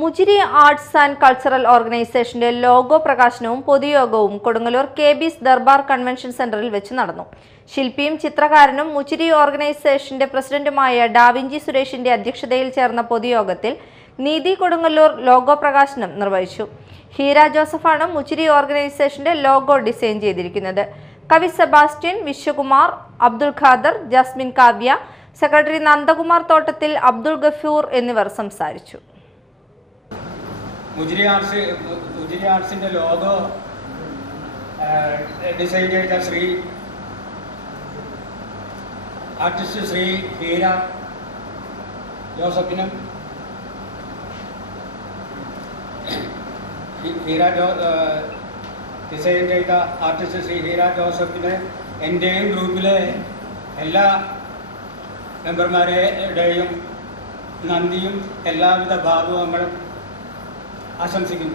മുജിരി arts and cultural ഓർഗനൈസേഷന്റെ logo പ്രകാശനവും പൊതുയോഗവും Kodungallur K bees Darbar convention സെന്ററിൽ വെച്ച് നടന്നു. ശില്പിയും ചിത്രകാരനും മുച്ചിരി ഓർഗനൈസേഷന്റെ പ്രസിഡന്റുമായ ഡാവിഞ്ചി സുരേഷിന്റെ അധ്യക്ഷതയിൽ ചേർന്ന പൊതുയോഗത്തിൽ നീതി കൊടുങ്ങല്ലൂർ ലോഗോ പ്രകാശനം നിർവഹിച്ചു. ഹീര ജോസഫാണ് മുച്ചിരി ഓർഗനൈസേഷന്റെ ലോഗോ ഡിസൈൻ ചെയ്തിരിക്കുന്നത്. കവി സെബാസ്റ്റ്യൻ വിശ്വകുമാർ അബ്ദുൾ ഖാദർ ജാസ്മിൻ കാവ്യ സെക്രട്ടറി നന്ദകുമാർ തോട്ടത്തിൽ അബ്ദുൾ ഗഫൂർ എന്നിവർ സംസാരിച്ചു. മുജിരി ആർട്സ് മുജിരി ആർട്സിന്റെ ലോഗോ ഡിസൈൻ ചെയ്ത ശ്രീ ആർട്ടിസ്റ്റ് ശ്രീ ഹീര ജോസഫിനും ഹീര ജോ ഡിസൈൻ ചെയ്ത ആർട്ടിസ്റ്റ് ശ്രീ ഹീര ജോസഫിന് എന്റെയും ഗ്രൂപ്പിലെ എല്ലാ മെമ്പർമാരുടെയും നന്ദിയും എല്ലാവിധ ഭാവുകങ്ങളും ಆಶಂಸೆಗೆ